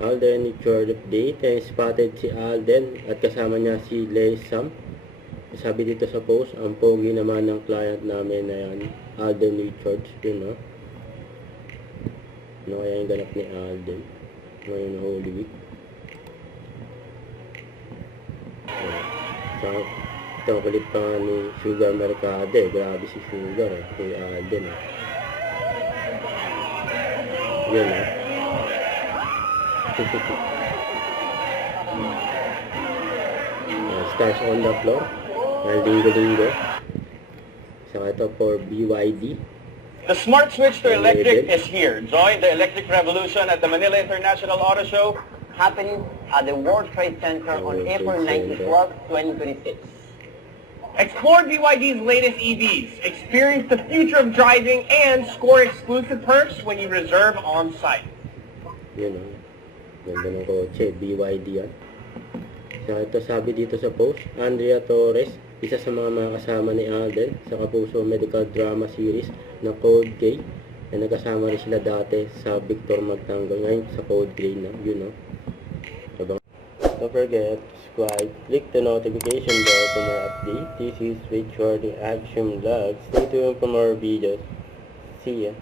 Alden Richard update. Spotted si Alden at kasama niya si Leysam. Sabi dito sa post, ang pogi naman ng client namin na yan, Alden Richards. Yun, no? Ano kaya yung ganap ni Alden ngayon na Holy Week? Ito ang kulit pa nga ni Sugar Mercade. Grabe si Sugar, eh. Kay Alden, eh. Yun, eh. Stars on the floor. Linggo-linggo. Saka ito for BYD. The smart switch to electric is here. Join the electric revolution at the Manila International Auto Show, happening at the World Trade Center on April 9 to 12, 2026. explore BYD's latest EVs, experience the future of driving, and score exclusive perks when you reserve on-site. Yun, o. Ganda ng kotse. BYD yan. Saka ito sabi dito sa post, Andrea Torres, isa sa mga kasama ni Alden sa Kapuso Medical Drama Series na Code K, na nagkasama rin sila dati sa Victor Magtanggol. Ngayon sa Code K na, yun, o. Don't forget, subscribe, click the notification bell for more updates. This is Richard Action Vlogs. Stay tuned for more videos. See ya.